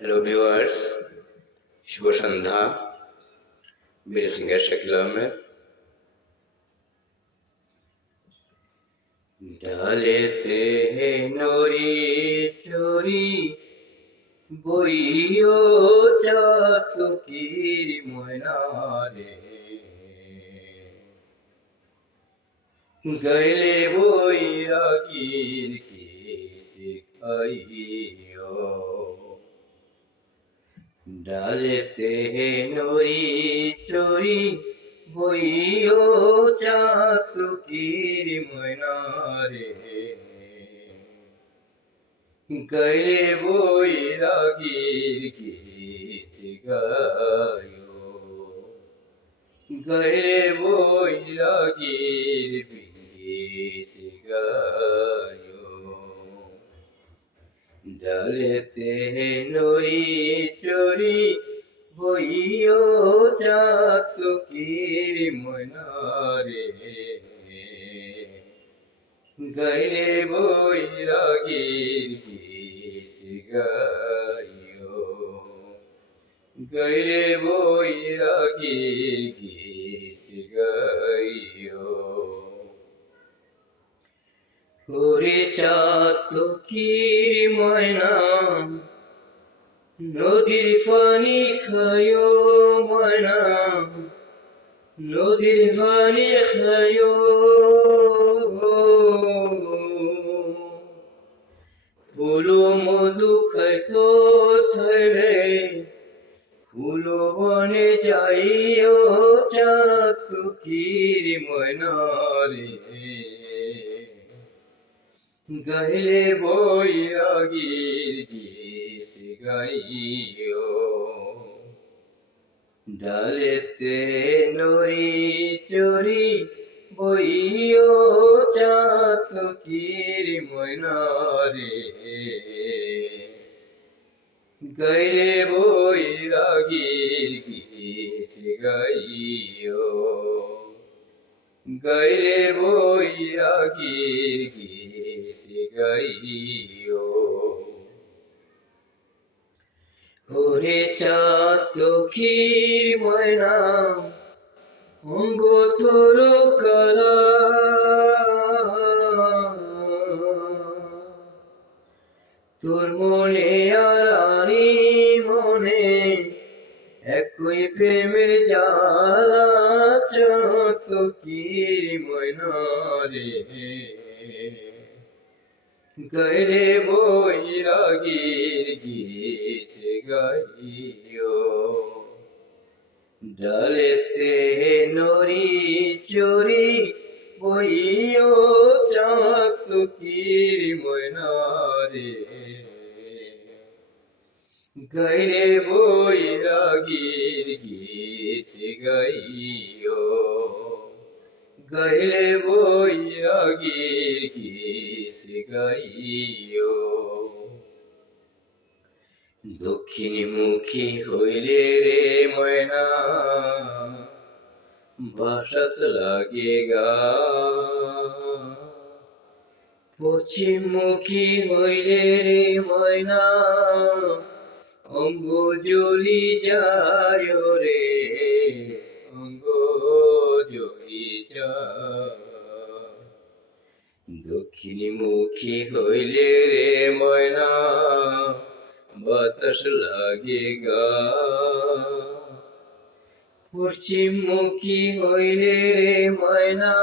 Hello viewers, শুভ সন্ধ্যা। বীর singer Shakil Ahmed. ডালেতে নড়ি চড়ি বইও চাতকির ময়নারে, গাইলে বৈরাগীর গীত গাইও। ডালেতে নড়ি চড়ি বইও চাতকির ময়নারে, গাইলে বৈরাগীর গীত গায়ো, গাইলে বৈরাগীর গীত গায়ো। ডালেতে নড়ি চড়ি বইও চাতকির ময়নারে, গাইলে বৈরাগীর গীত গাইও, গাইলে বৈরাগীর গীত গাইও। ওরে চাতকির ময়না, নদীর পানি খায়ো ময়না, নদীর পানি খায়ো। ফুলো মধু খাইতো ছেড়ে, ফুলো বনে যাইও চাতকির ময়নারে, গাইলে বৈরাগীর গীত গাইও। ডালেতে নড়ি চড়ি বইও চাতকির ময়নারে, গাইলে বৈরাগীর গীত গাইও, গাইলে বৈরাগীর গীত গাইও। ওরে চাতকির ময়না, অঙ্গ তোর কালা, তোর মনে আরানি মনে একই প্রেমের জ্বালা। চাতকির ময়নারে, গাইলে বৈরাগীর গীত গাইও। ডালেতে নড়ি চড়ি বইও চাতকির ময়নারে, গাইলে বৈরাগীর গীত গাইও, গাইলে বৈরাগীর গীত গাইও। দক্ষিণমুখী হইলে রে ময়না, বাসাত লাগে গা। পশ্চিমমুখী হইলে রে ময়না, অঙ্গ জ্বলি যায় রে, অঙ্গ জ্বলি যায়। দক্ষিণমুখী হইলে রে ময়না, বাতাস লাগে গা। পশ্চিমমুখী হইলে রে ময়না,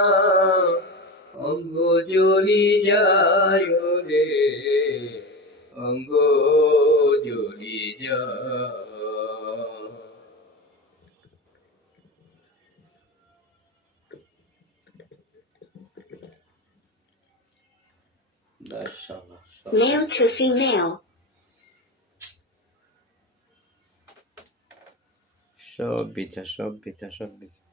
অঙ্গ জ্বলি যায় রে, অঙ্গ জ্বলি যায়। Male to female. সব বিথা, সব বিথা, সব বিথা।